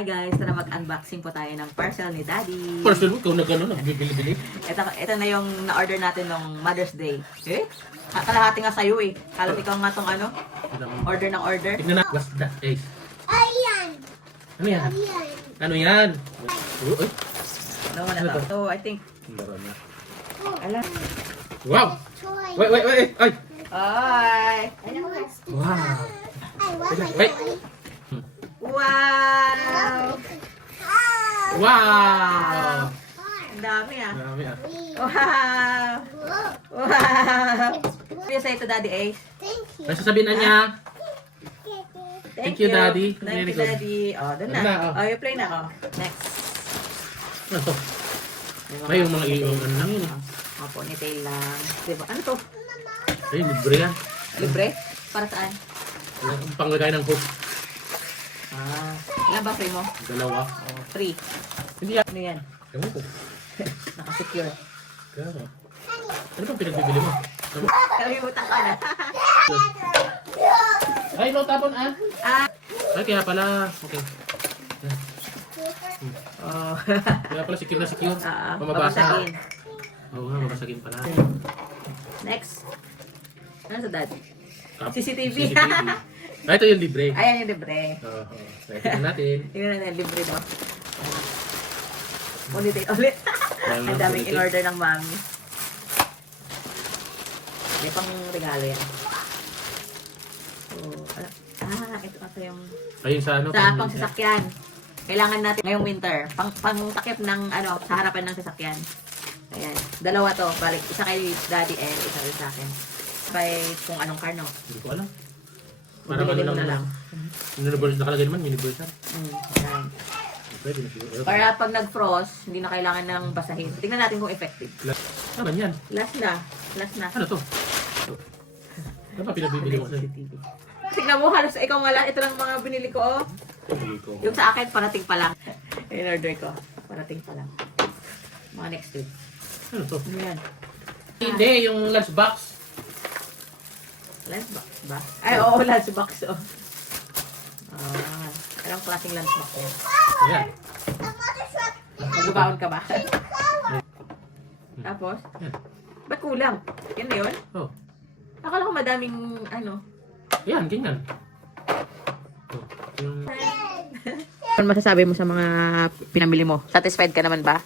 Hi guys, tara mag-unboxing po tayo ng parcel ni Daddy. Parcel mo, ikaw na gano'n, nagbibili-bili. Ito na yung na-order natin nung Mother's Day. Eh? Kalahati nga sa'yo eh. Kalat ikaw nga tong ano? Order ng order. Tignan na, what's that, Ace? Ayan! Ano yan? Ayan! Ano yan? Uy, Ano mo na to? So, I think, laro na. ala. Wow! Toy! Wait, ay! Ay! Wow! I want my Wait. toy! Wow! Wow! Ang dami ah. Marami ah. Wow! Wow! Ano yung sa'yo ito, Daddy Ace? Thank you. Ay, sasabihin na niya. Thank you, Daddy. Thank you, Very good. Daddy. Oh, doon Ano na, na. oh. Oh, you play na. Oh. Next. Ano to? Ay, yung mga iyon lang yun eh. Oh, ponytail lang. Diba? Ano to? Ay, libre yan. Libre? Para saan? Ang panglagay ng hook. Ah. Ilan ba free mo? Dalawa. Oh, free. Hindi yan. Ano yan? Ewan ko. Nakasecure. Kaya. Ano bang pinagbibili mo? Ano? Kalimutan ka na. Ay, no, tapon ah. Ah. Ay, kaya pala. Okay. Oh. Kaya pala secure na secure. Mamabasa. Babasagin. Oo nga, mabasagin pala. Next. Ano sa dad? Ah, CCTV. Ah, ito yung libre. Ayan yung libre. Oo. Tingnan natin. Tingnan na libre no. Ulit ulit. Ang daming in-order ng mami. May pang regalo yan. So, ito ata yung Ayun sa ano. sa pang sasakyan. Kailangan natin ngayong winter. Pang takip ng ano, sa harapan ng sasakyan. Ayan. Dalawa to. Balik. Isa kay Daddy and isa rin sa akin. By kung anong car, no? Hindi ko alam. Parang ano Bumili mo lang. na lang. Universe nakalagay naman, universal. Ayan. Pwede na siguro. Para pag nag-frost, hindi na kailangan ng basahin. Tingnan natin kung effective. Ano yan? Last na. Last na. Ano to? Ano pa pinabibili mo sa'yo? CCTV. Tignan mo, halos ikaw nga lang. Ito lang mga binili ko, oh. Pinabili ko. Yung sa akin, parating pa lang. In-order ko. Parating pa lang. Mga next week. Ano to? Ano yan? Hindi, yung lunch box. Lunchbox ba? Ay, oo, lunchbox, oh. Anong klaseng lunchbox yan? Ayan. Magbabaon ka ba? Tapos? Yan. Ba't kulang? Yan na yun? Oh. Akala ko madaming, ano. Yan, ganyan. Oh. Yung... Ano masasabi mo sa mga pinamili mo? Satisfied ka naman ba?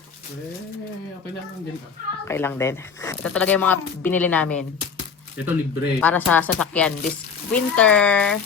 Okay lang din. Okay lang din. Ito talaga yung mga binili namin Ito libre. para sa sasakyan this winter.